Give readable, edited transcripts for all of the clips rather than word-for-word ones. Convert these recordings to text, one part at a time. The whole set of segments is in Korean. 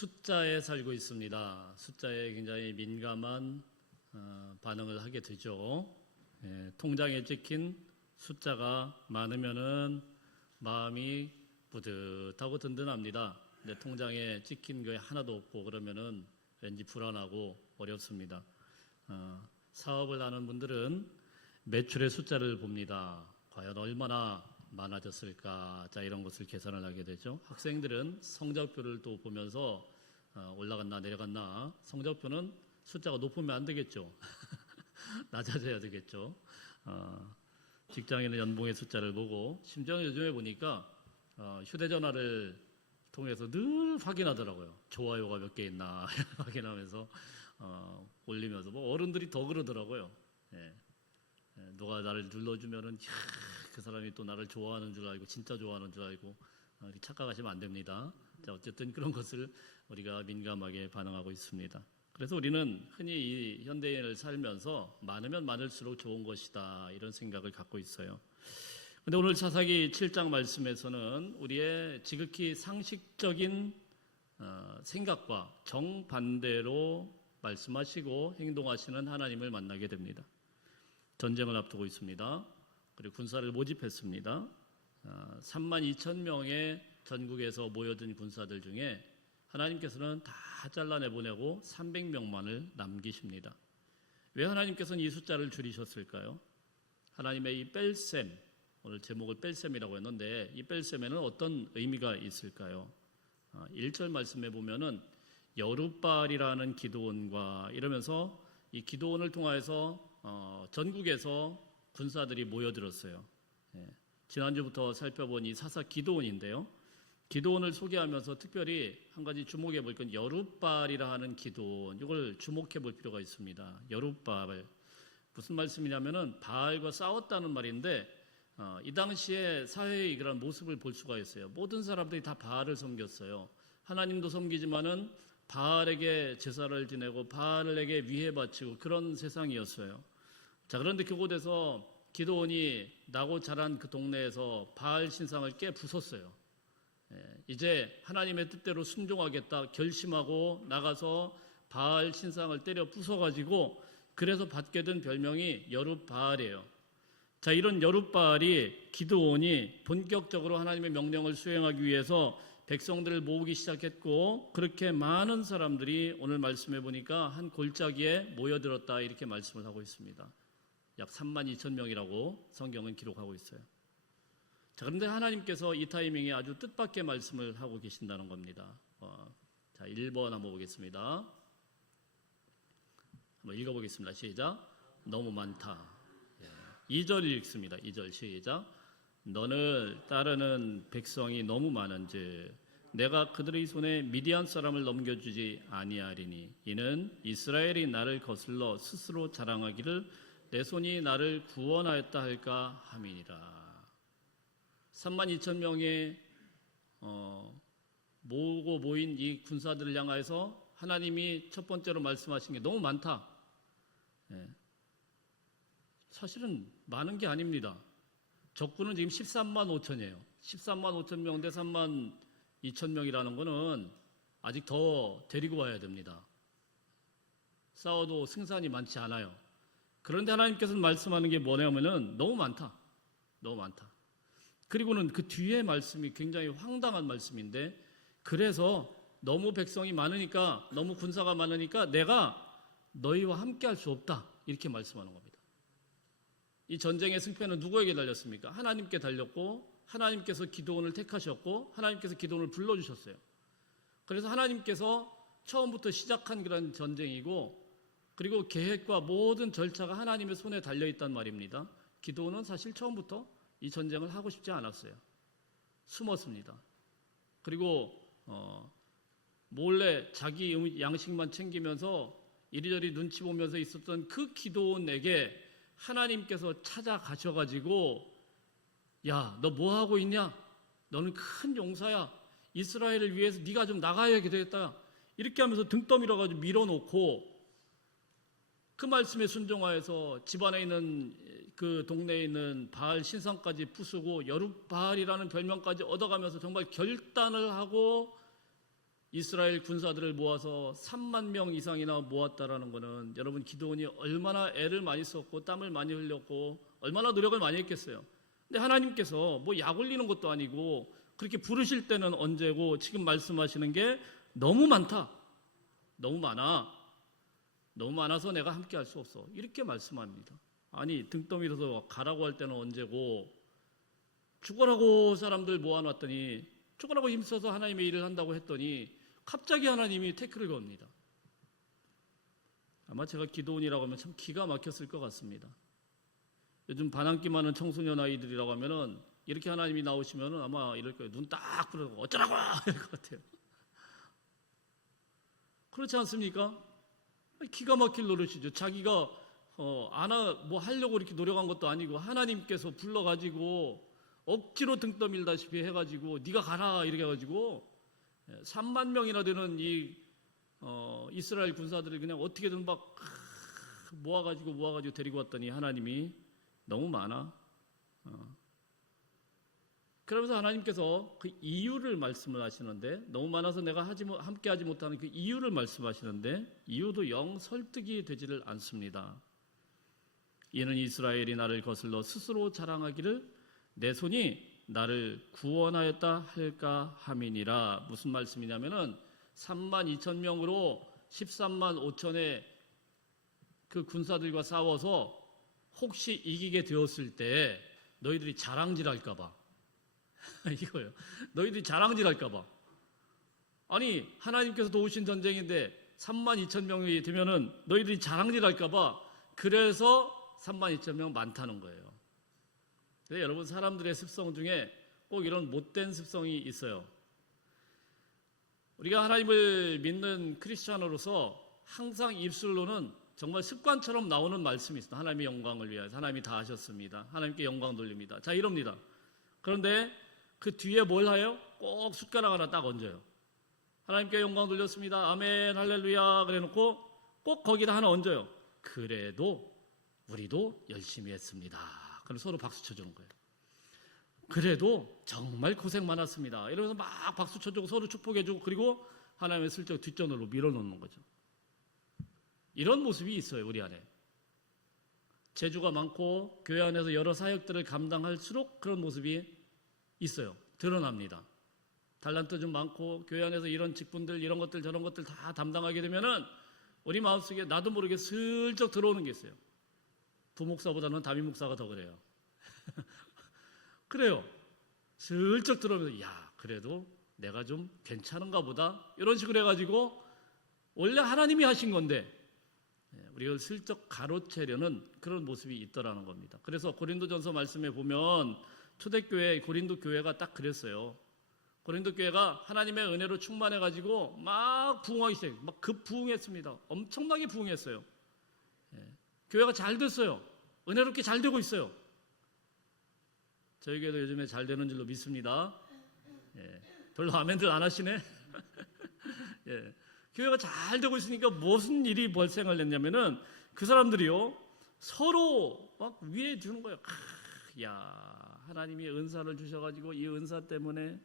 숫자에 살고 있습니다. 숫자에 굉장히 민감한 반응을 하게 되죠. 통장에 찍힌 숫자가 많으면은 마음이 뿌듯하고 든든합니다. 근데 통장에 찍힌 게 하나도 없고 그러면은 왠지 불안하고 어렵습니다. 사업을 하는 분들은 매출의 숫자를 봅니다. 과연 얼마나 많아졌을까? 자, 이런 것을 계산을 하게 되죠. 학생들은 성적표를 또 보면서 올라갔나 내려갔나. 성적표는 숫자가 높으면 안 되겠죠. 낮아져야 되겠죠. 직장인은 연봉의 숫자를 보고, 심지어 요즘에 보니까 휴대전화를 통해서 늘 확인하더라고요. 좋아요가 몇 개 있나 확인하면서 올리면서 뭐 어른들이 더 그러더라고요. 누가 나를 눌러주면은 그 사람이 또 나를 좋아하는 줄 알고 진짜 좋아하는 줄 알고 착각하시면 안 됩니다. 자, 어쨌든 그런 것을 우리가 민감하게 반응하고 있습니다. 그래서 우리는 흔히 이 현대인을 살면서 많으면 많을수록 좋은 것이다 이런 생각을 갖고 있어요. 그런데 오늘 사사기 7장 말씀에서는 우리의 지극히 상식적인 생각과 정반대로 말씀하시고 행동하시는 하나님을 만나게 됩니다. 전쟁을 앞두고 있습니다. 그리고 군사를 모집했습니다. 3만 2천 명의 전국에서 모여든 군사들 중에 하나님께서는 다 잘라내보내고 300명만을 남기십니다. 왜 하나님께서는 이 숫자를 줄이셨을까요? 하나님의 이 뺄셈, 오늘 제목을 뺄셈이라고 했는데 이 뺄셈에는 어떤 의미가 있을까요? 1절 말씀에 보면은 여룻바알이라는 기드온과 이러면서 이 기드온을 통하여서 전국에서 군사들이 모여들었어요. 지난주부터 살펴본 이 사사 기드온인데요. 기드온을 소개하면서 특별히 한 가지 주목해 볼 건 여룻바알이라 하는 기드온, 이걸 주목해 볼 필요가 있습니다. 여룻바알 무슨 말씀이냐면은 바알과 싸웠다는 말인데 이 당시에 사회의 그런 모습을 볼 수가 있어요. 모든 사람들이 다 바알을 섬겼어요. 하나님도 섬기지만은 바알에게 제사를 지내고 바알에게 위해 바치고 그런 세상이었어요. 자, 그런데 그곳에서 기드온이 나고 자란 그 동네에서 바알 신상을 깨 부쉈어요. 이제 하나님의 뜻대로 순종하겠다 결심하고 나가서 바알 신상을 때려 부숴가지고 그래서 받게 된 별명이 여룻바알이에요. 자, 이런 여룻바알이 기드온이 본격적으로 하나님의 명령을 수행하기 위해서 백성들을 모으기 시작했고 그렇게 많은 사람들이 오늘 말씀해 보니까 한 골짜기에 모여들었다 이렇게 말씀을 하고 있습니다. 약 3만 2천 명이라고 성경은 기록하고 있어요. 자, 그런데 하나님께서 이 타이밍에 아주 뜻밖의 말씀을 하고 계신다는 겁니다. 자, 1번 한번 보겠습니다. 한번 읽어보겠습니다. 시작. 너무 많다. 2절 읽습니다. 2절 시작. 너를 따르는 백성이 너무 많은즉 내가 그들의 손에 미디안 사람을 넘겨주지 아니하리니 이는 이스라엘이 나를 거슬러 스스로 자랑하기를 내 손이 나를 구원하였다 할까 함이니라. 3만 2천 명의 모으고 모인 이 군사들을 향하여서 하나님이 첫 번째로 말씀하신 게 너무 많다. 사실은 많은 게 아닙니다. 적군은 지금 13만 5천이에요. 13만 5천 명 대 3만 2천 명이라는 거는 아직 더 데리고 와야 됩니다. 싸워도 승산이 많지 않아요. 그런데 하나님께서는 말씀하는 게 뭐냐면은 너무 많다. 너무 많다. 그리고는 그 뒤에 말씀이 굉장히 황당한 말씀인데 그래서 너무 백성이 많으니까 너무 군사가 많으니까 내가 너희와 함께 할 수 없다. 이렇게 말씀하는 겁니다. 이 전쟁의 승패는 누구에게 달렸습니까? 하나님께 달렸고 하나님께서 기드온을 택하셨고 하나님께서 기드온을 불러주셨어요. 그래서 하나님께서 처음부터 시작한 그런 전쟁이고 그리고 계획과 모든 절차가 하나님의 손에 달려있단 말입니다. 기드온은 사실 처음부터 이 전쟁을 하고 싶지 않았어요. 숨었습니다. 그리고 몰래 자기 양식만 챙기면서 이리저리 눈치 보면서 있었던 그 기드온에게 하나님께서 찾아가셔가지고 야, 너 뭐하고 있냐? 너는 큰 용사야. 이스라엘을 위해서 네가 좀 나가야 되겠다. 이렇게 하면서 등 떠밀어가지고 밀어놓고 그 말씀에 순종하여서 집안에 있는 그 동네에 있는 바알 신상까지 부수고 여룻바알이라는 별명까지 얻어가면서 정말 결단을 하고 이스라엘 군사들을 모아서 3만 명 이상이나 모았다라는 것은 여러분 기드온이 얼마나 애를 많이 썼고 땀을 많이 흘렸고 얼마나 노력을 많이 했겠어요. 근데 하나님께서 뭐 약 올리는 것도 아니고 그렇게 부르실 때는 언제고 지금 말씀하시는 게 너무 많다. 너무 많아. 너무 많아서 내가 함께 할 수 없어. 이렇게 말씀합니다. 아니 등 떠밀어서 가라고 할 때는 언제고 죽어라고 사람들 모아놨더니 죽어라고 힘써서 하나님의 일을 한다고 했더니 갑자기 하나님이 태클을 겁니다. 아마 제가 기드온이라고 하면 참 기가 막혔을 것 같습니다. 요즘 반항기 많은 청소년 아이들이라고 하면은 이렇게 하나님이 나오시면은 아마 이럴 거예요. 눈 딱 부르고 어쩌라고 이럴 것 같아요. 그렇지 않습니까? 기가 막힐 노릇이죠. 자기가 뭐 하려고 이렇게 노력한 것도 아니고 하나님께서 불러가지고 억지로 등 떠밀다시피 해가지고 네가 가라 이렇게 해가지고 3만 명이나 되는 이 이스라엘 군사들을 그냥 어떻게든 막 모아가지고 데리고 왔더니 하나님이 너무 많아. 그러면서 하나님께서 그 이유를 말씀을 하시는데 너무 많아서 내가 함께하지 못하는 그 이유를 말씀하시는데 이유도 영 설득이 되지를 않습니다. 이는 이스라엘이 나를 거슬러 스스로 자랑하기를 내 손이 나를 구원하였다 할까 함이니라. 무슨 말씀이냐면은 3만 2천 명으로 13만 5천의 그 군사들과 싸워서 혹시 이기게 되었을 때 너희들이 자랑질할까 봐 이거예요. 너희들이 자랑질할까 봐. 아니 하나님께서 도우신 전쟁인데 3만 2천 명이 되면은 너희들이 자랑질할까 봐 그래서 3만 2천 명 많다는 거예요. 근데 여러분 사람들의 습성 중에 꼭 이런 못된 습성이 있어요. 우리가 하나님을 믿는 크리스찬으로서 항상 입술로는 정말 습관처럼 나오는 말씀이 있습니다. 하나님의 영광을 위하여서 하나님이 다 하셨습니다. 하나님께 영광 돌립니다. 자 이럽니다. 그런데 그 뒤에 뭘 해요? 꼭 숟가락 하나 딱 얹어요. 하나님께 영광 돌렸습니다. 아멘 할렐루야 그래놓고 꼭 거기다 하나 얹어요. 그래도 우리도 열심히 했습니다. 그럼 서로 박수 쳐주는 거예요. 그래도 정말 고생 많았습니다. 이러면서 막 박수 쳐주고 서로 축복해주고 그리고 하나님의 슬쩍 뒷전으로 밀어놓는 거죠. 이런 모습이 있어요. 우리 안에. 재주가 많고 교회 안에서 여러 사역들을 감당할수록 그런 모습이 있어요. 드러납니다. 달란트 좀 많고 교회 안에서 이런 직분들 이런 것들 저런 것들 다 담당하게 되면은 우리 마음속에 나도 모르게 슬쩍 들어오는 게 있어요. 부목사보다는 담임목사가 더 그래요. 그래요. 슬쩍 들어오면서 야 그래도 내가 좀 괜찮은가 보다 이런 식으로 해가지고 원래 하나님이 하신 건데 우리가 슬쩍 가로채려는 그런 모습이 있더라는 겁니다. 그래서 고린도전서 말씀에 보면 초대교회 고린도 교회가 딱 그랬어요. 고린도 교회가 하나님의 은혜로 충만해가지고 막 부흥하기 시작해요. 막 급부흥했습니다. 엄청나게 부흥했어요. 교회가 잘 됐어요. 은혜롭게 잘 되고 있어요. 저희 교회도 요즘에 잘 되는 줄로 믿습니다. 별로 아멘들 안 하시네. 교회가 잘 되고 있으니까 무슨 일이 발생을 했냐면은 그 사람들이요 서로 막 위에 주는 거예요. 야 하나님이 은사를 주셔가지고 이 은사 때문에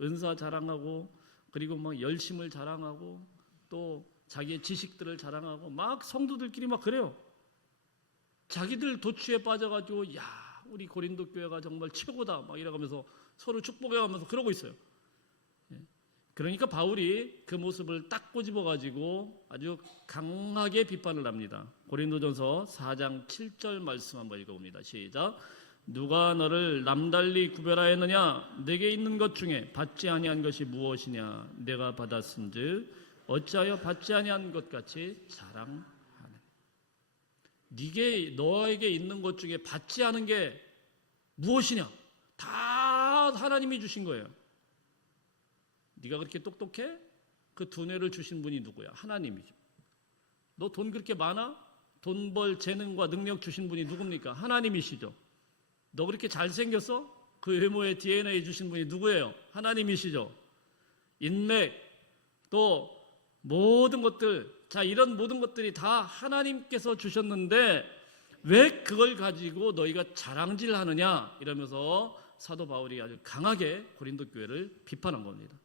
은사 자랑하고 그리고 막 열심을 자랑하고 또 자기의 지식들을 자랑하고 막 성도들끼리 막 그래요. 자기들 도취에 빠져가지고 야 우리 고린도 교회가 정말 최고다 막 이러면서 서로 축복해가면서 그러고 있어요. 그러니까 바울이 그 모습을 딱 꼬집어가지고 아주 강하게 비판을 합니다. 고린도전서 4장 7절 말씀 한번 읽어봅니다. 시작. 누가 너를 남달리 구별하였느냐? 내게 있는 것 중에 받지 아니한 것이 무엇이냐? 내가 받았은즉 어찌하여 받지 아니한 것 같이 자랑하느냐? 너에게 있는 것 중에 받지 않은 게 무엇이냐? 다 하나님이 주신 거예요. 네가 그렇게 똑똑해? 그 두뇌를 주신 분이 누구야? 하나님이죠. 너 돈 그렇게 많아? 돈 벌 재능과 능력 주신 분이 누굽니까? 하나님이시죠. 너 그렇게 잘생겼어? 그 외모의 DNA 주신 분이 누구예요? 하나님이시죠. 인맥 또 모든 것들 자 이런 모든 것들이 다 하나님께서 주셨는데 왜 그걸 가지고 너희가 자랑질하느냐 이러면서 사도 바울이 아주 강하게 고린도 교회를 비판한 겁니다.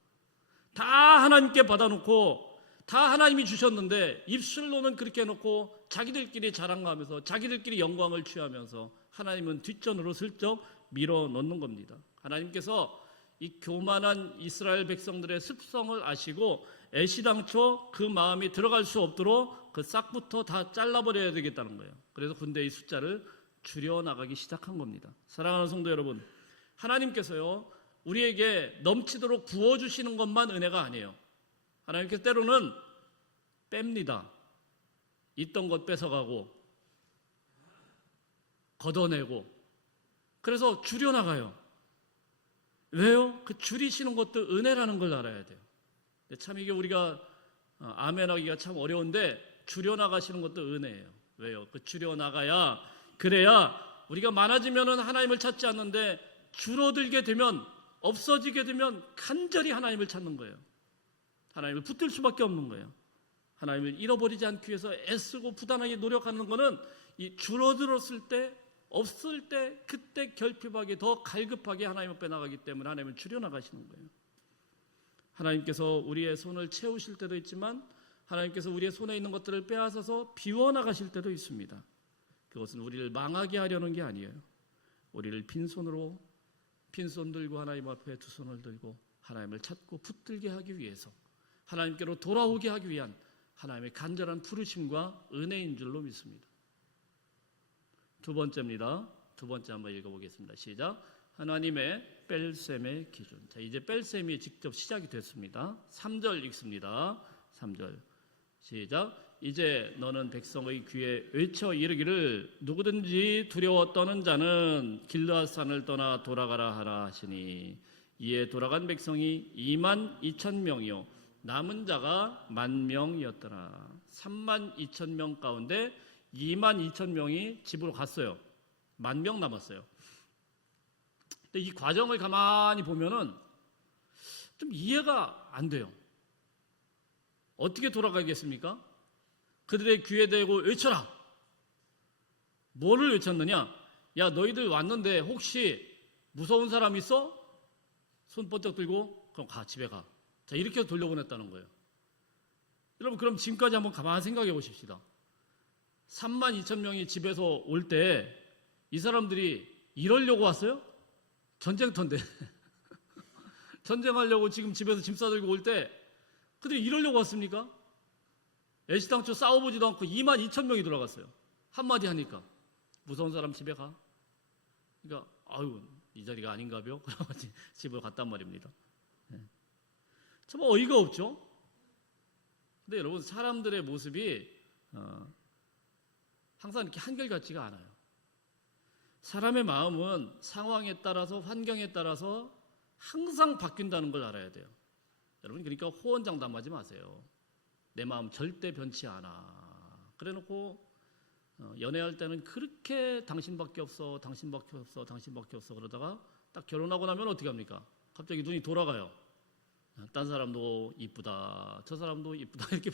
다 하나님께 받아놓고 다 하나님이 주셨는데 입술로는 그렇게 해놓고 자기들끼리 자랑하면서 자기들끼리 영광을 취하면서 하나님은 뒷전으로 슬쩍 밀어넣는 겁니다. 하나님께서 이 교만한 이스라엘 백성들의 습성을 아시고 애시당초 그 마음이 들어갈 수 없도록 그 싹부터 다 잘라버려야 되겠다는 거예요. 그래서 군대의 숫자를 줄여나가기 시작한 겁니다. 사랑하는 성도 여러분, 하나님께서요 우리에게 넘치도록 부어주시는 것만 은혜가 아니에요. 하나님께서 때로는 뺍니다. 있던 것 뺏어가고 걷어내고 그래서 줄여나가요. 왜요? 그 줄이시는 것도 은혜라는 걸 알아야 돼요. 참 이게 우리가 아멘하기가 참 어려운데 줄여나가시는 것도 은혜예요. 왜요? 그 줄여나가야 그래야 우리가 많아지면은 하나님을 찾지 않는데 줄어들게 되면 없어지게 되면 간절히 하나님을 찾는 거예요. 하나님을 붙들 수밖에 없는 거예요. 하나님을 잃어버리지 않기 위해서 애쓰고 부단하게 노력하는 것은 이 줄어들었을 때 없을 때 그때 결핍하게 더 갈급하게 하나님 앞에 나가기 때문에 하나님을 줄여나가시는 거예요. 하나님께서 우리의 손을 채우실 때도 있지만 하나님께서 우리의 손에 있는 것들을 빼앗아서 비워나가실 때도 있습니다. 그것은 우리를 망하게 하려는 게 아니에요. 우리를 빈손 들고 하나님 앞에 두 손을 들고 하나님을 찾고 붙들게 하기 위해서 하나님께로 돌아오게 하기 위한 하나님의 간절한 부르심과 은혜인 줄로 믿습니다. 두 번째입니다. 두 번째 한번 읽어보겠습니다. 시작. 하나님의 뺄셈의 기준. 자, 이제 뺄셈이 직접 시작이 됐습니다. 3절 읽습니다. 3절 시작. 이제 너는 백성의 귀에 외쳐 이르기를 누구든지 두려워 떠는 자는 길르앗산을 떠나 돌아가라 하라 하시니 이에 돌아간 백성이 2만 2천 명이요 남은 자가 10,000명이었더라. 3만 2천 명 가운데 2만 2천 명이 집으로 갔어요. 10,000명 남았어요. 근데 이 과정을 가만히 보면은 좀 이해가 안 돼요. 어떻게 돌아가겠습니까? 그들의 귀에 대고 외쳐라. 뭐를 외쳤느냐? 야, 너희들 왔는데 혹시 무서운 사람 있어? 손 번쩍 들고 그럼 가, 집에 가. 자, 이렇게 해서 돌려보냈다는 거예요. 여러분, 그럼 지금까지 한번 가만히 생각해 보십시다. 3만 2천 명이 집에서 올 때 이 사람들이 이러려고 왔어요? 전쟁터인데 전쟁하려고 지금 집에서 짐 싸들고 올 때 그들이 이러려고 왔습니까? 애시당초 싸워보지도 않고 2만 2천 명이 돌아갔어요. 한마디 하니까 무서운 사람 집에 가. 그러니까 아유 이 자리가 아닌가벼? 그러고 집을 갔단 말입니다. 참 어이가 없죠? 근데 여러분 사람들의 모습이 항상 이렇게 한결같지가 않아요. 사람의 마음은 상황에 따라서 환경에 따라서 항상 바뀐다는 걸 알아야 돼요. 여러분 그러니까 호언장담하지 마세요. 내 마음 절대 변치 않아. 그래놓고 연애할 때는 그렇게 당신밖에 없어 그러다가 딱 결혼하고 나면 어떻게 합니까? 갑자기 눈이 돌아가요. 딴 사람도 이쁘다 저 사람도 이쁘다 이렇게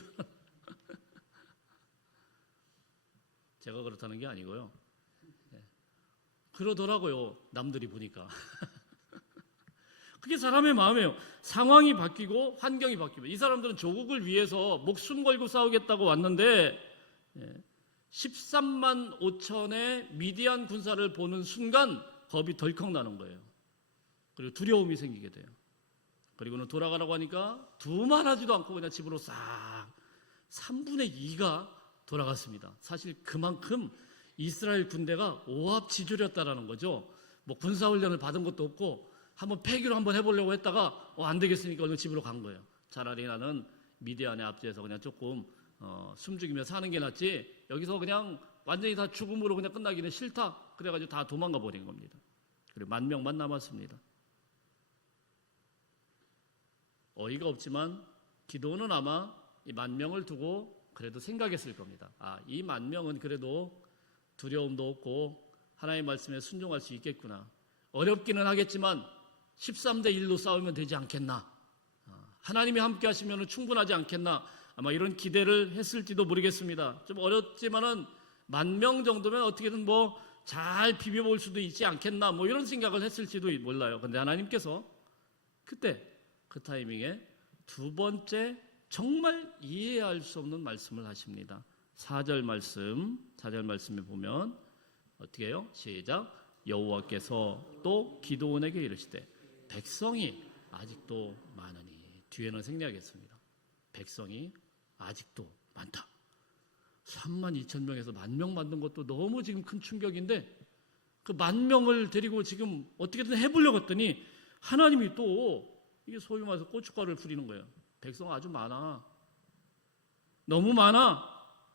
제가 그렇다는 게 아니고요. 그러더라고요. 남들이 보니까. 그게 사람의 마음이에요. 상황이 바뀌고 환경이 바뀌면 이 사람들은 조국을 위해서 목숨 걸고 싸우겠다고 왔는데 13만 5천의 미디안 군사를 보는 순간 겁이 덜컥 나는 거예요. 그리고 두려움이 생기게 돼요. 그리고는 돌아가라고 하니까 두말하지도 않고 그냥 집으로 싹 3분의 2가 돌아갔습니다. 사실 그만큼 이스라엘 군대가 오합지졸이었다라는 거죠. 뭐 군사훈련을 받은 것도 없고 한번 패기로 한번 해보려고 했다가 안 되겠으니까 얼른 집으로 간 거예요. 차라리 나는 미디안의 압제에서 그냥 조금 숨죽이며 사는 게 낫지 여기서 그냥 완전히 다 죽음으로 그냥 끝나기는 싫다. 그래가지고 다 도망가 버린 겁니다. 그리고 10,000명만 남았습니다. 어이가 없지만 기도는 아마 이 10,000명을 두고 그래도 생각했을 겁니다. 이 10,000명은 그래도 두려움도 없고 하나님의 말씀에 순종할 수 있겠구나. 어렵기는 하겠지만 13대 1로 싸우면 되지 않겠나. 하나님이 함께 하시면 충분하지 않겠나. 아마 이런 기대를 했을지도 모르겠습니다. 좀 어렵지만은 10,000명 정도면 어떻게든 뭐 잘 비벼볼 수도 있지 않겠나. 뭐 이런 생각을 했을지도 몰라요. 근데 하나님께서 그때 그 타이밍에 두 번째 정말 이해할 수 없는 말씀을 하십니다. 4절 말씀에 보면 어떻게 해요? 시작. 여호와께서 또 기드온에게 이르시되 백성이 아직도 많으니, 뒤에는 생략했습니다. 백성이 아직도 많다. 32,000명에서 10,000명 만든 것도 너무 지금 큰 충격인데, 그 10,000명을 데리고 지금 어떻게든 해보려고 했더니 하나님이 또 이게 소위 말해서 고춧가루를 뿌리는 거예요. 백성 아주 많아. 너무 많아.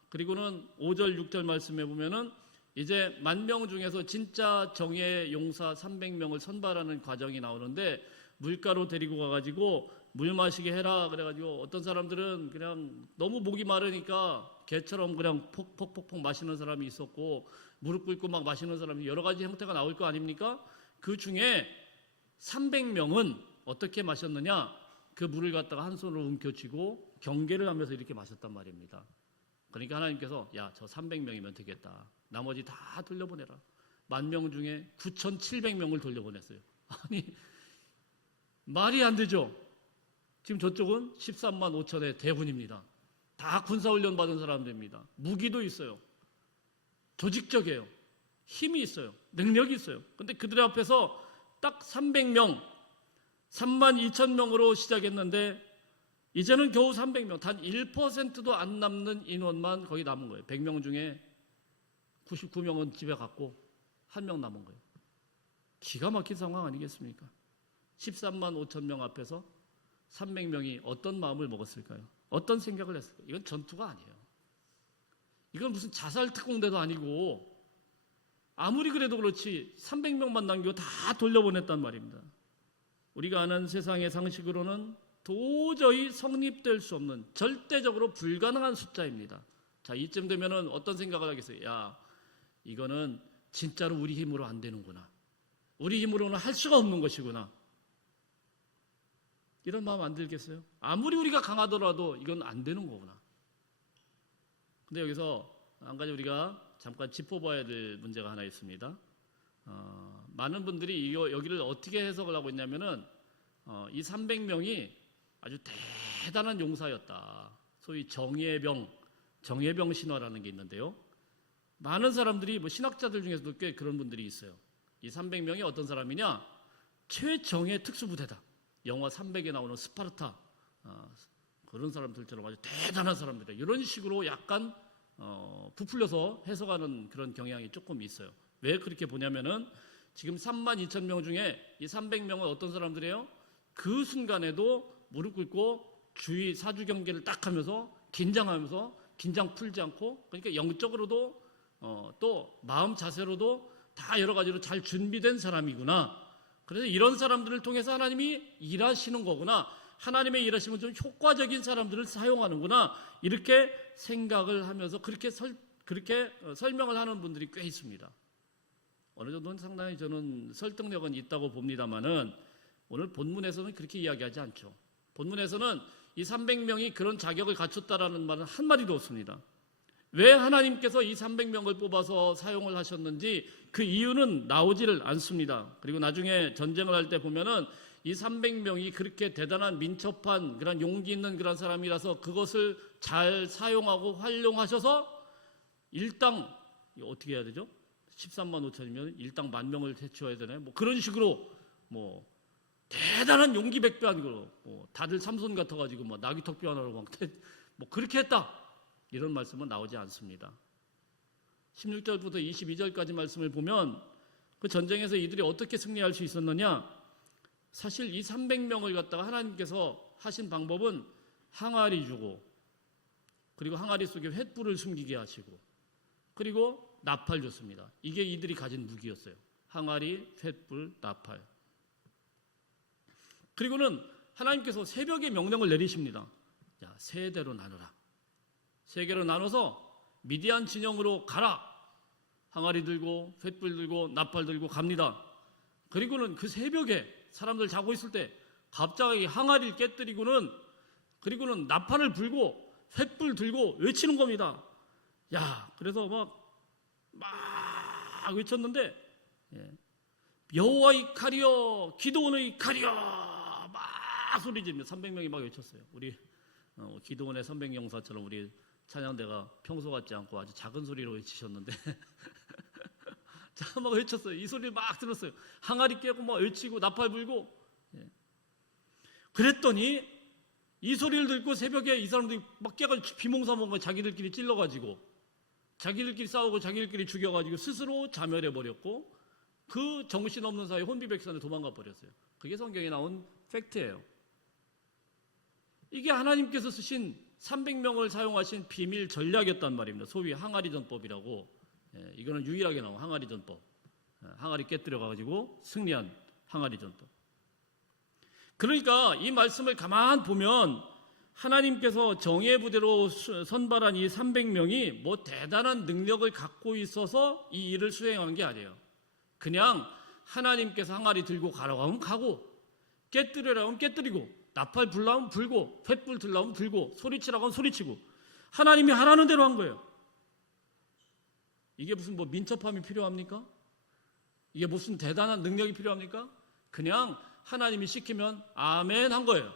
그리고는 5절 6절 말씀에 보면은 이제 10,000명 중에서 진짜 정예 용사 300명을 선발하는 과정이 나오는데, 물가로 데리고 가가지고 물 마시게 해라 그래가지고 어떤 사람들은 그냥 너무 목이 마르니까 개처럼 그냥 폭폭폭폭 마시는 사람이 있었고, 무릎 꿇고 막 마시는 사람이 여러 가지 형태가 나올 거 아닙니까? 그 중에 300명은 어떻게 마셨느냐? 그 물을 갖다가 한 손으로 움켜쥐고 경계를 하면서 이렇게 마셨단 말입니다. 그러니까 하나님께서 야, 저 300명이면 되겠다. 나머지 다 돌려보내라. 10,000명 중에 9,700명을 돌려보냈어요. 아니, 말이 안 되죠. 지금 저쪽은 13만 5천의 대군입니다. 다 군사훈련 받은 사람들입니다. 무기도 있어요. 조직적이에요. 힘이 있어요. 능력이 있어요. 근데 그들 앞에서 딱 300명, 32,000명으로 시작했는데 이제는 겨우 300명, 단 1%도 안 남는 인원만 거기 남은 거예요. 100명 중에 99명은 집에 갔고 1명 남은 거예요. 기가 막힌 상황 아니겠습니까? 13만 5천 명 앞에서 300명이 어떤 마음을 먹었을까요? 어떤 생각을 했을까요? 이건 전투가 아니에요. 이건 무슨 자살 특공대도 아니고, 아무리 그래도 그렇지 300명만 남기고 다 돌려보냈단 말입니다. 우리가 아는 세상의 상식으로는 도저히 성립될 수 없는, 절대적으로 불가능한 숫자입니다. 자, 이쯤 되면은 어떤 생각을 하겠어요? 야, 이거는 진짜로 우리 힘으로 안 되는구나. 우리 힘으로는 할 수가 없는 것이구나. 이런 마음 안 들겠어요? 아무리 우리가 강하더라도 이건 안 되는 거구나. 근데 여기서 한 가지 우리가 잠깐 짚어봐야 될 문제가 하나 있습니다. 많은 분들이 여기를 어떻게 해석을 하고 있냐면은 이 300명이 아주 대단한 용사였다. 소위 정예병 신화라는 게 있는데요. 많은 사람들이 뭐 신학자들 중에서도 꽤 그런 분들이 있어요. 이 300명이 어떤 사람이냐? 최정예 특수부대다. 영화 300에 나오는 스파르타, 그런 사람들처럼 아주 대단한 사람들이다. 이런 식으로 약간 부풀려서 해석하는 그런 경향이 조금 있어요. 왜 그렇게 보냐면은 지금 32,000명 중에 이 300명은 어떤 사람들이에요? 그 순간에도 무릎 꿇고 주의 사주 경계를 딱 하면서 긴장하면서 긴장 풀지 않고, 그러니까 영적으로도 또 마음 자세로도 다 여러 가지로 잘 준비된 사람이구나. 그래서 이런 사람들을 통해서 하나님이 일하시는 거구나. 하나님의 일하시면 좀 효과적인 사람들을 사용하는구나. 이렇게 생각을 하면서 그렇게 설명을 하는 분들이 꽤 있습니다. 어느 정도는 상당히 저는 설득력은 있다고 봅니다만은 오늘 본문에서는 그렇게 이야기하지 않죠. 본문에서는 이 300명이 그런 자격을 갖췄다라는 말은 한 마디도 없습니다. 왜 하나님께서 이 300명을 뽑아서 사용을 하셨는지 그 이유는 나오지를 않습니다. 그리고 나중에 전쟁을 할 때 보면은 이 300명이 그렇게 대단한 민첩한 그런 용기 있는 그런 사람이라서 그것을 잘 사용하고 활용하셔서 일당, 어떻게 해야 되죠? 13만 5천이면 일당 10,000명을 해치워야 되나요? 뭐 그런 식으로 뭐 대단한 용기 백배한 거로 다들 삼손 같아가지고 뭐 나귀턱뼈 하나로 막 뭐 그렇게 했다. 이런 말씀은 나오지 않습니다. 16절부터 22절까지 말씀을 보면 그 전쟁에서 이들이 어떻게 승리할 수 있었느냐? 사실 이 300명을 갖다가 하나님께서 하신 방법은 항아리 주고, 그리고 항아리 속에 횃불을 숨기게 하시고, 그리고 나팔 줬습니다. 이게 이들이 가진 무기였어요. 항아리, 횃불, 나팔. 그리고는 하나님께서 새벽에 명령을 내리십니다. 야, 세 대로 나누라. 세 개로 나눠서 미디안 진영으로 가라. 항아리 들고 횃불 들고 나팔 들고 갑니다. 그리고는 그 새벽에 사람들 자고 있을 때 갑자기 항아리를 깨뜨리고는, 그리고는 나팔을 불고 횃불 들고 외치는 겁니다. 야, 그래서 막 외쳤는데, 여호와의 칼이여, 기드온의 칼이여, 막 막 소리 지르며 300명이 막 외쳤어요. 우리 기도원의 300용사처럼 우리 찬양대가 평소 같지 않고 아주 작은 소리로 외치셨는데 자, 막 외쳤어요. 이 소리를 막 들었어요. 항아리 깨고 막 외치고 나팔 불고. 그랬더니 이 소리를 듣고 새벽에 이 사람들이 막 깨가지고 비몽사몽 먹은 거 자기들끼리 찔러가지고 자기들끼리 싸우고 자기들끼리 죽여가지고 스스로 자멸해버렸고 그 정신없는 사이에 혼비백산에 도망가 버렸어요. 그게 성경에 나온 팩트예요. 이게 하나님께서 쓰신 300명을 사용하신 비밀 전략이었단 말입니다. 소위 항아리 전법이라고. 이거는 유일하게 나온 항아리 전법. 항아리 깨뜨려 가지고 승리한 항아리 전법. 그러니까 이 말씀을 가만 보면 하나님께서 정예 부대로 선발한 이 300명이 뭐 대단한 능력을 갖고 있어서 이 일을 수행한 게 아니에요. 그냥 하나님께서 항아리 들고 가라고 하면 가고, 깨뜨리라고 하면 깨뜨리고, 나팔 불라면 불고, 횃불 들라면 들고, 소리치라고 하면 소리치고, 하나님이 하라는 대로 한 거예요. 이게 무슨 뭐 민첩함이 필요합니까? 이게 무슨 대단한 능력이 필요합니까? 그냥 하나님이 시키면 아멘 한 거예요.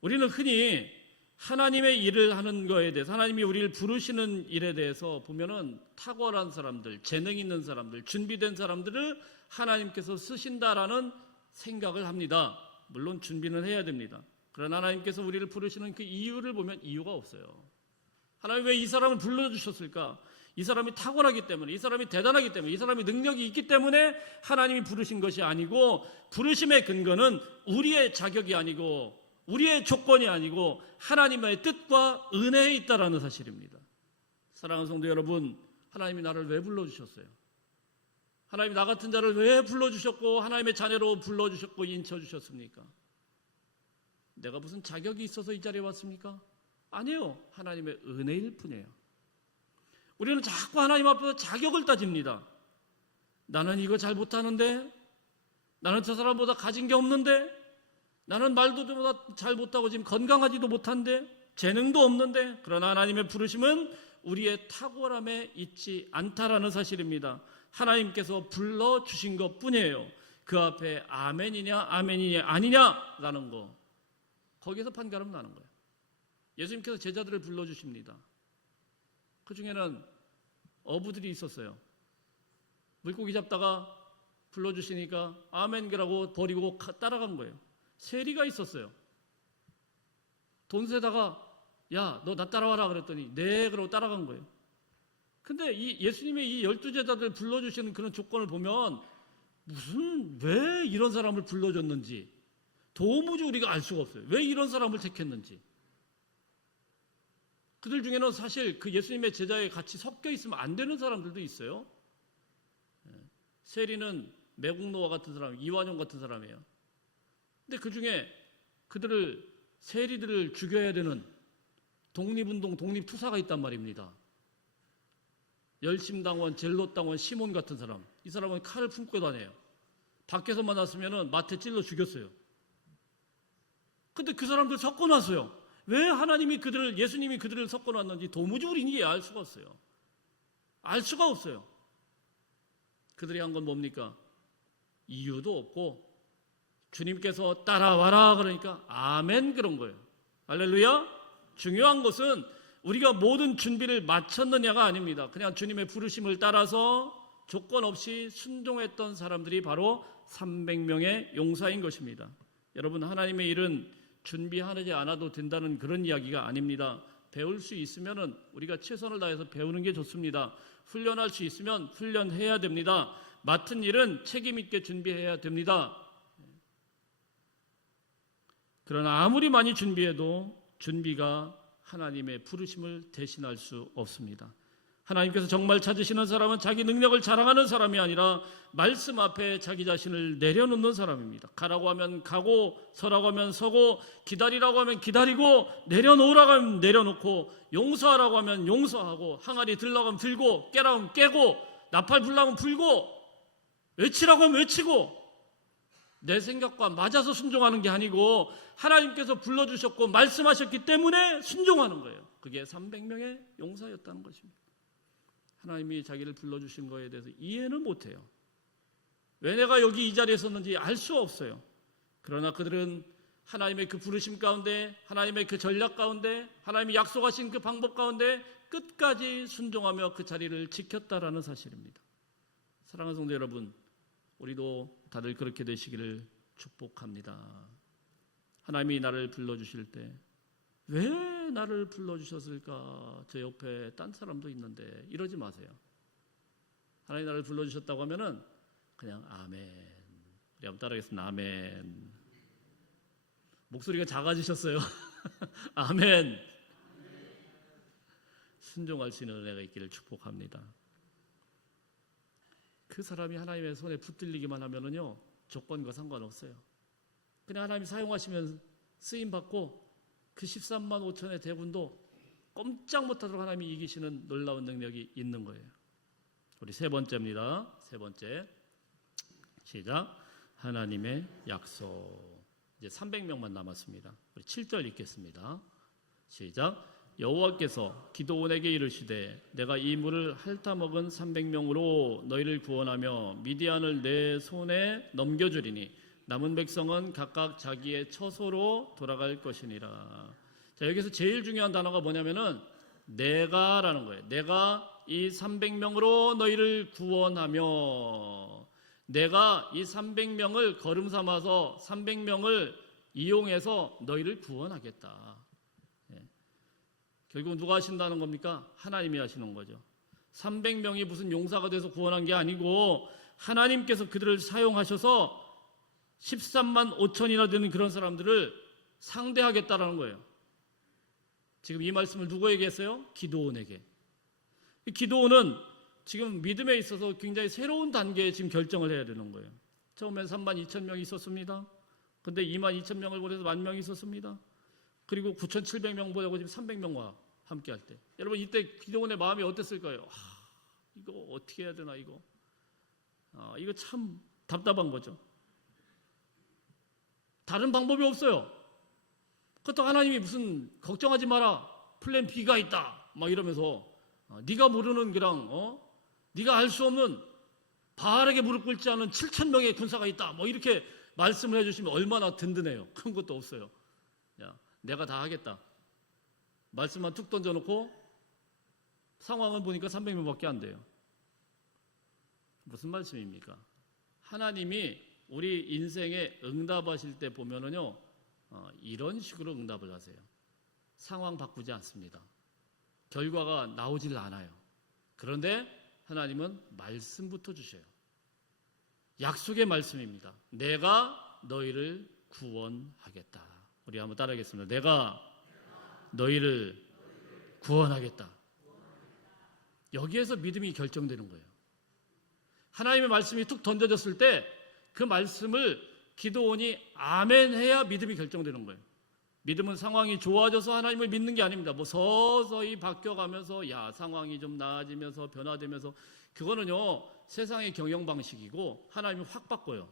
우리는 흔히 하나님의 일을 하는 거에 대해서, 하나님이 우리를 부르시는 일에 대해서 보면은 탁월한 사람들, 재능 있는 사람들, 준비된 사람들을 하나님께서 쓰신다라는 생각을 합니다. 물론 준비는 해야 됩니다. 그러나 하나님께서 우리를 부르시는 그 이유를 보면 이유가 없어요. 하나님 왜 이 사람을 불러주셨을까? 이 사람이 탁월하기 때문에, 이 사람이 대단하기 때문에, 이 사람이 능력이 있기 때문에 하나님이 부르신 것이 아니고, 부르심의 근거는 우리의 자격이 아니고 우리의 조건이 아니고 하나님의 뜻과 은혜에 있다라는 사실입니다. 사랑하는 성도 여러분, 하나님이 나를 왜 불러주셨어요? 하나님이 나 같은 자를 왜 불러주셨고 하나님의 자녀로 불러주셨고 인쳐주셨습니까? 내가 무슨 자격이 있어서 이 자리에 왔습니까? 아니에요. 하나님의 은혜일 뿐이에요. 우리는 자꾸 하나님 앞에서 자격을 따집니다. 나는 이거 잘 못하는데, 나는 저 사람보다 가진 게 없는데, 나는 말도 잘 못하고 지금 건강하지도 못한데, 재능도 없는데. 그러나 하나님의 부르심은 우리의 탁월함에 있지 않다라는 사실입니다. 하나님께서 불러주신 것 뿐이에요. 그 앞에 아멘이냐 아멘이냐 아니냐라는 거, 거기에서 판가름 나는 거예요. 예수님께서 제자들을 불러주십니다. 그 중에는 어부들이 있었어요. 물고기 잡다가 불러주시니까 아멘 그러고 버리고 따라간 거예요. 세리가 있었어요. 돈 세다가 야, 너 나 따라와라 그랬더니 네 그러고 따라간 거예요. 근데 이 예수님의 이 12제자들 불러주시는 그런 조건을 보면 왜 이런 사람을 불러줬는지 도무지 우리가 알 수가 없어요. 왜 이런 사람을 택했는지. 그들 중에는 사실 그 예수님의 제자에 같이 섞여 있으면 안 되는 사람들도 있어요. 세리는 매국노와 같은 사람, 이완용 같은 사람이에요. 근데 그 중에 세리들을 죽여야 되는 독립운동, 독립투사가 있단 말입니다. 열심당원, 젤롯당원, 시몬 같은 사람. 이 사람은 칼을 품고 다녀요. 밖에서 만났으면 마태 찔러 죽였어요. 근데 그 사람들 섞어놨어요. 왜 하나님이 예수님이 그들을 섞어놨는지 도무지 우리는 이해 알 수가 없어요. 알 수가 없어요. 그들이 한 건 뭡니까? 이유도 없고 주님께서 따라와라 그러니까 아멘 그런 거예요. 할렐루야. 중요한 것은 우리가 모든 준비를 마쳤느냐가 아닙니다. 그냥 주님의 부르심을 따라서 조건 없이 순종했던 사람들이 바로 300명의 용사인 것입니다. 여러분, 하나님의 일은 준비하지 않아도 된다는 그런 이야기가 아닙니다. 배울 수 있으면 우리가 최선을 다해서 배우는 게 좋습니다. 훈련할 수 있으면 훈련해야 됩니다. 맡은 일은 책임 있게 준비해야 됩니다. 그러나 아무리 많이 준비해도 준비가 하나님의 부르심을 대신할 수 없습니다. 하나님께서 정말 찾으시는 사람은 자기 능력을 자랑하는 사람이 아니라 말씀 앞에 자기 자신을 내려놓는 사람입니다. 가라고 하면 가고, 서라고 하면 서고, 기다리라고 하면 기다리고, 내려놓으라고 하면 내려놓고, 용서하라고 하면 용서하고, 항아리 들라고 하면 들고, 깨라고 하면 깨고, 나팔 불라고 하면 불고, 외치라고 하면 외치고, 내 생각과 맞아서 순종하는 게 아니고 하나님께서 불러주셨고 말씀하셨기 때문에 순종하는 거예요. 그게 300명의 용사였다는 것입니다. 하나님이 자기를 불러주신 거에 대해서 이해는 못해요. 왜 내가 여기 이 자리에 섰는지 알 수 없어요. 그러나 그들은 하나님의 그 부르심 가운데, 하나님의 그 전략 가운데, 하나님이 약속하신 그 방법 가운데 끝까지 순종하며 그 자리를 지켰다라는 사실입니다. 사랑하는 성도 여러분, 우리도 다들 그렇게 되시기를 축복합니다. 하나님이 나를 불러주실 때 왜 나를 불러주셨을까? 저 옆에 딴 사람도 있는데 이러지 마세요. 하나님 나를 불러주셨다고 하면은 그냥 아멘. 우리 한번 따라하겠습니다. 아멘. 목소리가 작아지셨어요. 아멘. 순종할 수 있는 은혜가 있기를 축복합니다. 그 사람이 하나님의 손에 붙들리기만 하면은요, 조건과 상관없어요. 그냥 하나님이 사용하시면 쓰임받고 그 13만 5천의 대군도 꼼짝 못하도록 하나님이 이기시는 놀라운 능력이 있는 거예요. 우리 세 번째입니다. 세 번째. 시작. 하나님의 약속. 이제 300명만 남았습니다. 우리 7절 읽겠습니다. 시작. 여호와께서 기드온에게 이르시되 내가 이 물을 핥아먹은 300명으로 너희를 구원하며 미디안을 내 손에 넘겨주리니 남은 백성은 각각 자기의 처소로 돌아갈 것이니라. 자, 여기서 제일 중요한 단어가 뭐냐면은 내가라는 거예요. 내가 이 300명으로 너희를 구원하며, 내가 이 300명을 거름 삼아서 300명을 이용해서 너희를 구원하겠다. 예. 결국 누가 하신다는 겁니까? 하나님이 하시는 거죠. 300명이 무슨 용사가 돼서 구원한 게 아니고 하나님께서 그들을 사용하셔서 13만 5천이나 되는 그런 사람들을 상대하겠다라는 거예요. 지금 이 말씀을 누구에게 했어요? 기드온에게. 기드온은 지금 믿음에 있어서 굉장히 새로운 단계에 지금 결정을 해야 되는 거예요. 처음엔 3만 2천 명이 있었습니다. 근데 2만 2천 명을 보내서 1만 명이 있었습니다. 그리고 9,700명 보내고 지금 300명과 함께 할 때, 여러분 이때 기드온의 마음이 어땠을까요? 이거 어떻게 해야 되나 이거. 이거 참 답답한 거죠. 다른 방법이 없어요. 그것도 하나님이 무슨 걱정하지 마라, 플랜 B가 있다 막 이러면서 네가 모르는 그냥 네가 알 수 없는 바알에게 무릎 꿇지 않은 7,000명의 군사가 있다 뭐 이렇게 말씀을 해주시면 얼마나 든든해요. 그런 것도 없어요. 야, 내가 다 하겠다 말씀만 툭 던져놓고 상황을 보니까 300명밖에 안 돼요. 무슨 말씀입니까? 하나님이 우리 인생에 응답하실 때 보면은요, 이런 식으로 응답을 하세요. 상황 바꾸지 않습니다. 결과가 나오질 않아요. 그런데 하나님은 말씀부터 주셔요. 약속의 말씀입니다. 내가 너희를 구원하겠다. 우리 한번 따라하겠습니다. 내가 너희를 구원하겠다. 여기에서 믿음이 결정되는 거예요. 하나님의 말씀이 툭 던져졌을 때 그 말씀을 기드온이 아멘 해야 믿음이 결정되는 거예요. 믿음은 상황이 좋아져서 하나님을 믿는 게 아닙니다. 뭐 서서히 바뀌어가면서 상황이 좀 나아지면서 변화되면서, 그거는요 세상의 경영 방식이고 하나님은 확 바꿔요.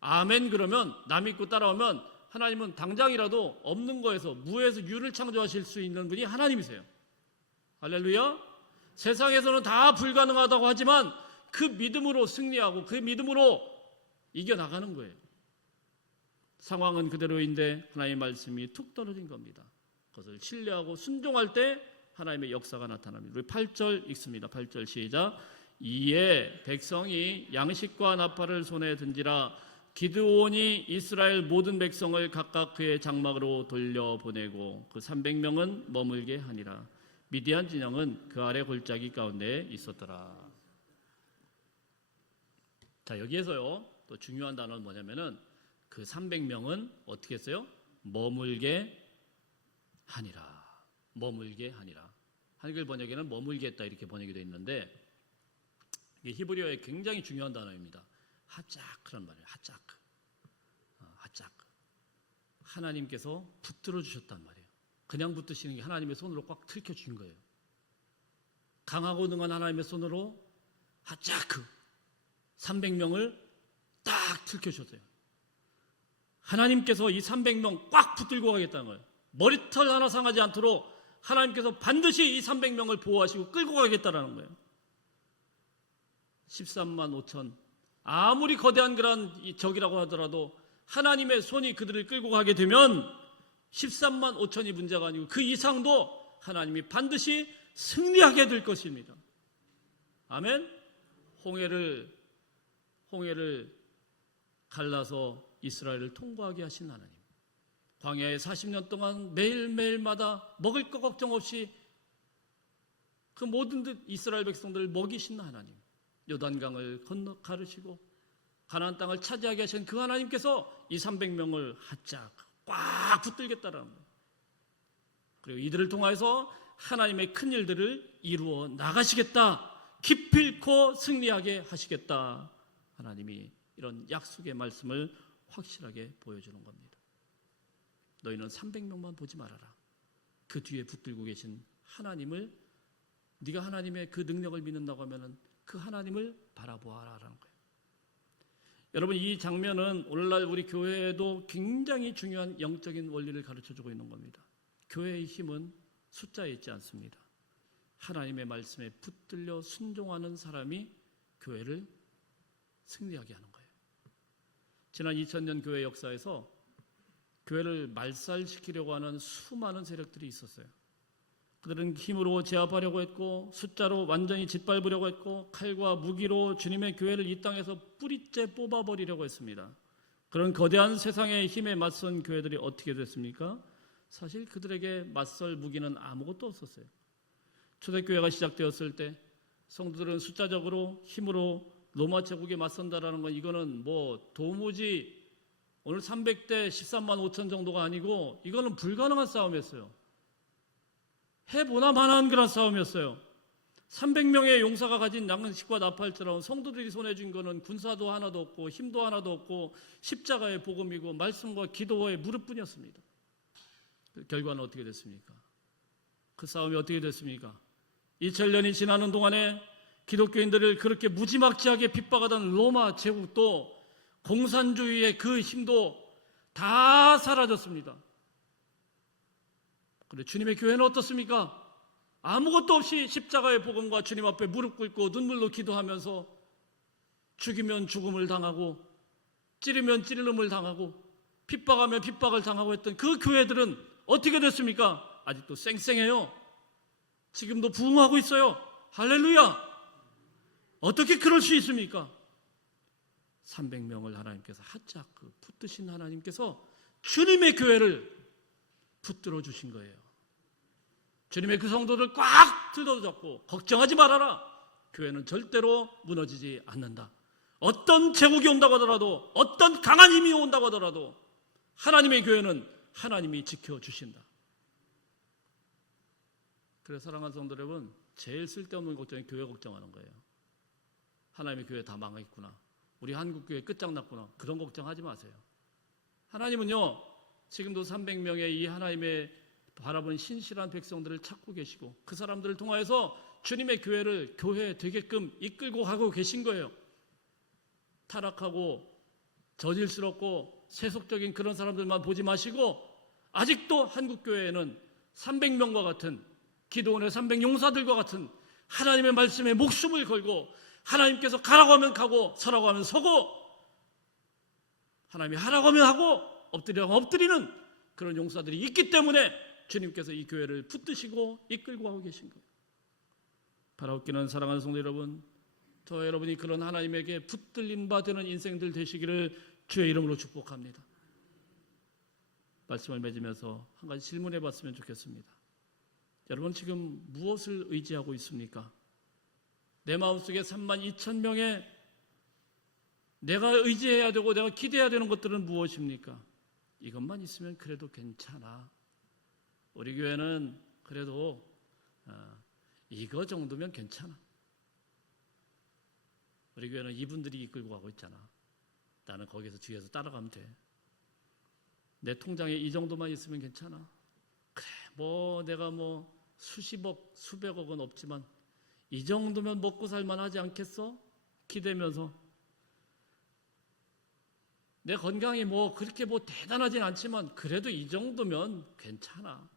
아멘 그러면 남 믿고 따라오면 하나님은 당장이라도 없는 거에서 무에서 유를 창조하실 수 있는 분이 하나님이세요. 할렐루야. 세상에서는 다 불가능하다고 하지만 그 믿음으로 승리하고 그 믿음으로 이겨나가는 거예요. 상황은 그대로인데 하나님의 말씀이 툭 떨어진 겁니다. 그것을 신뢰하고 순종할 때 하나님의 역사가 나타납니다. 우리 8절 읽습니다. 8절 시작. 이에 백성이 양식과 나팔을 손에 든지라 기드온이 이스라엘 모든 백성을 각각 그의 장막으로 돌려보내고 그 300명은 머물게 하니라. 미디안 진영은 그 아래 골짜기 가운데 있었더라. 자, 여기에서요 또 중요한 단어는 뭐냐면은 그 300명은 어떻게 했어요? 머물게 하니라. 머물게 하니라. 한글 번역에는 머물게 했다 이렇게 번역이 되어 있는데, 이게 히브리어의 굉장히 중요한 단어입니다. 하자크란 말이에요. 하자크. 하자크. 하나님께서 붙들어 주셨단 말이에요. 그냥 붙드시는 게 하나님의 손으로 꽉 틀켜 주신 거예요. 강하고 능한 하나님의 손으로 하자크 300명을 딱 틀켜 주셨어요. 하나님께서 이 300명 꽉 붙들고 가겠다는 거예요. 머리털 하나 상하지 않도록 하나님께서 반드시 이 300명을 보호하시고 끌고 가겠다라는 거예요. 13만 5천 아무리 거대한 그런 적이라고 하더라도 하나님의 손이 그들을 끌고 가게 되면 13만 5천이 문제가 아니고 그 이상도 하나님이 반드시 승리하게 될 것입니다. 아멘. 홍해를 갈라서 이스라엘을 통과하게 하신 하나님, 광야에 40년 동안 매일매일마다 먹을 것 걱정 없이 그 모든 이스라엘 백성들을 먹이신 하나님, 요단강을 건너 가르시고 가나안 땅을 차지하게 하신 그 하나님께서 이 300명을 하짝 꽉 붙들겠다라는 거예요. 그리고 이들을 통하여서 하나님의 큰 일들을 이루어 나가시겠다, 기필코 승리하게 하시겠다. 하나님이 이런 약속의 말씀을 확실하게 보여주는 겁니다. 너희는 300명만 보지 말아라. 그 뒤에 붙들고 계신 하나님을, 네가 하나님의 그 능력을 믿는다고 하면은 그 하나님을 바라보아라라는 거예요. 여러분, 이 장면은 오늘날 우리 교회에도 굉장히 중요한 영적인 원리를 가르쳐주고 있는 겁니다. 교회의 힘은 숫자에 있지 않습니다. 하나님의 말씀에 붙들려 순종하는 사람이 교회를 승리하게 하는 거예요. 지난 2000년 교회 역사에서 교회를 말살시키려고 하는 수많은 세력들이 있었어요. 그들은 힘으로 제압하려고 했고, 숫자로 완전히 짓밟으려고 했고, 칼과 무기로 주님의 교회를 이 땅에서 뿌리째 뽑아버리려고 했습니다. 그런 거대한 세상의 힘에 맞선 교회들이 어떻게 됐습니까? 사실 그들에게 맞설 무기는 아무것도 없었어요. 초대교회가 시작되었을 때 성도들은 숫자적으로 힘으로 로마 제국에 맞선다라는 건, 이거는 뭐 도무지 오늘 300대 13만 5천 정도가 아니고 이거는 불가능한 싸움이었어요. 해보나 마나한 그런 싸움이었어요. 300명의 용사가 가진 양식과 나팔처럼 성도들이 손에 쥔 거는 군사도 하나도 없고 힘도 하나도 없고 십자가의 복음이고 말씀과 기도의 무릎뿐이었습니다. 결과는 어떻게 됐습니까? 그 싸움이 어떻게 됐습니까? 2000년이 지나는 동안에 기독교인들을 그렇게 무지막지하게 핍박하던 로마 제국도, 공산주의의 그 힘도 다 사라졌습니다. 그런데 주님의 교회는 어떻습니까? 아무것도 없이 십자가의 복음과 주님 앞에 무릎 꿇고 눈물로 기도하면서 죽이면 죽음을 당하고 찌르면 찌름을 당하고 핍박하면 핍박을 당하고 했던 그 교회들은 어떻게 됐습니까? 아직도 쌩쌩해요. 지금도 부흥하고 있어요. 할렐루야! 어떻게 그럴 수 있습니까? 300명을 하나님께서 하짝 붙드신 하나님께서 주님의 교회를 붙들어 주신 거예요. 주님의 그 성도를 꽉 들어잡고 걱정하지 말아라. 교회는 절대로 무너지지 않는다. 어떤 제국이 온다고 하더라도, 어떤 강한 힘이 온다고 하더라도 하나님의 교회는 하나님이 지켜주신다. 그래서 사랑하는 성도 여러분, 제일 쓸데없는 걱정이 교회 걱정하는 거예요. 하나님의 교회 다 망했구나, 우리 한국교회 끝장났구나, 그런 걱정하지 마세요. 하나님은요, 지금도 300명의 이 하나님의 바라보는 신실한 백성들을 찾고 계시고 그 사람들을 통하여서 주님의 교회를 교회 되게끔 이끌고 가고 계신 거예요. 타락하고 저질스럽고 세속적인 그런 사람들만 보지 마시고, 아직도 한국교회에는 300명과 같은, 기도원의 300용사들과 같은 하나님의 말씀에 목숨을 걸고 하나님께서 가라고 하면 가고 서라고 하면 서고 하나님이 하라고 하면 하고 엎드리라고 하면 엎드리는 그런 용사들이 있기 때문에 주님께서 이 교회를 붙드시고 이끌고 가고 계신 거예요. 바라옵기는 사랑하는 성도 여러분, 저 여러분이 그런 하나님에게 붙들림 바 되는 인생들 되시기를 주의 이름으로 축복합니다. 말씀을 맺으면서 한 가지 질문해 봤으면 좋겠습니다. 여러분, 지금 무엇을 의지하고 있습니까? 내 마음속에 32,000명의 내가 의지해야 되고 내가 기대해야 되는 것들은 무엇입니까? 이것만 있으면 그래도 괜찮아. 우리 교회는 그래도 이거 정도면 괜찮아. 우리 교회는 이분들이 이끌고 가고 있잖아. 나는 거기서 뒤에서 따라가면 돼. 내 통장에 이 정도만 있으면 괜찮아. 그래, 뭐 내가 뭐 수십억, 수백억은 없지만 이 정도면 먹고 살만하지 않겠어? 기대면서. 내 건강이 뭐 그렇게 뭐 대단하진 않지만 그래도 이 정도면 괜찮아.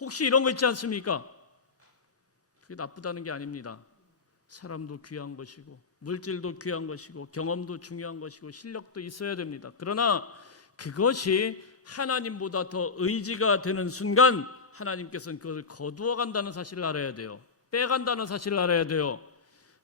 혹시 이런 거 있지 않습니까? 그게 나쁘다는 게 아닙니다. 사람도 귀한 것이고 물질도 귀한 것이고 경험도 중요한 것이고 실력도 있어야 됩니다. 그러나 그것이 하나님보다 더 의지가 되는 순간 하나님께서는 그것을 거두어 간다는 사실을 알아야 돼요. 빼간다는 사실을 알아야 돼요.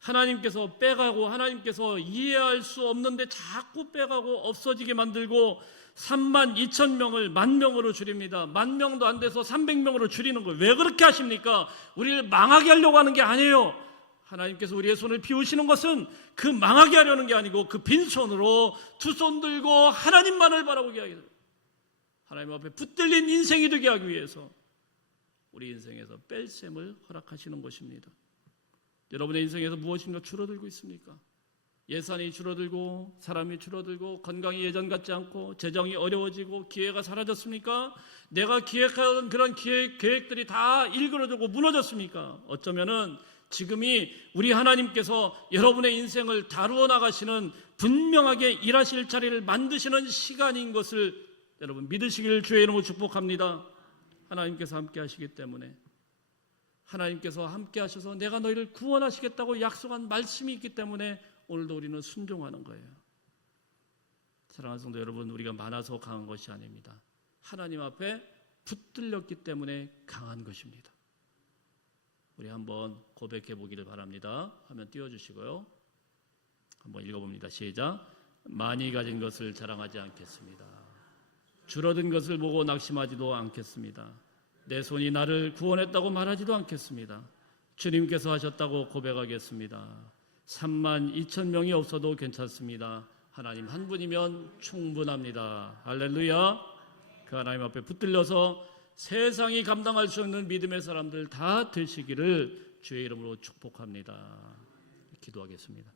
하나님께서 빼가고 하나님께서 이해할 수 없는데 자꾸 빼가고 없어지게 만들고 32,000명을 10,000명으로 줄입니다. 10,000명도 안 돼서 300명으로 줄이는 거예요. 왜 그렇게 하십니까? 우리를 망하게 하려고 하는 게 아니에요. 하나님께서 우리의 손을 비우시는 것은 그 망하게 하려는 게 아니고 그 빈손으로 두 손 들고 하나님만을 바라보게 하기 위해서, 하나님 앞에 붙들린 인생이 되게 하기 위해서 우리 인생에서 뺄셈을 허락하시는 것입니다. 여러분의 인생에서 무엇인가 줄어들고 있습니까? 예산이 줄어들고 사람이 줄어들고 건강이 예전 같지 않고 재정이 어려워지고 기회가 사라졌습니까? 내가 기획하던 그런 계획들이 다 일그러지고 무너졌습니까? 어쩌면은 지금이 우리 하나님께서 여러분의 인생을 다루어 나가시는, 분명하게 일하실 자리를 만드시는 시간인 것을 여러분 믿으시길 주의 이름으로 축복합니다. 하나님께서 함께 하시기 때문에, 하나님께서 함께 하셔서 내가 너희를 구원하시겠다고 약속한 말씀이 있기 때문에 오늘도 우리는 순종하는 거예요. 사랑하는 성도 여러분, 우리가 많아서 강한 것이 아닙니다. 하나님 앞에 붙들렸기 때문에 강한 것입니다. 우리 한번 고백해 보기를 바랍니다. 화면 띄워주시고요. 한번 읽어봅니다. 시작. 많이 가진 것을 자랑하지 않겠습니다. 줄어든 것을 보고 낙심하지도 않겠습니다. 내 손이 나를 구원했다고 말하지도 않겠습니다. 주님께서 하셨다고 고백하겠습니다. 32,000명이 없어도 괜찮습니다. 하나님 한 분이면 충분합니다. 할렐루야. 그 하나님 앞에 붙들려서 세상이 감당할 수 없는 믿음의 사람들 다 되시기를 주의 이름으로 축복합니다. 기도하겠습니다.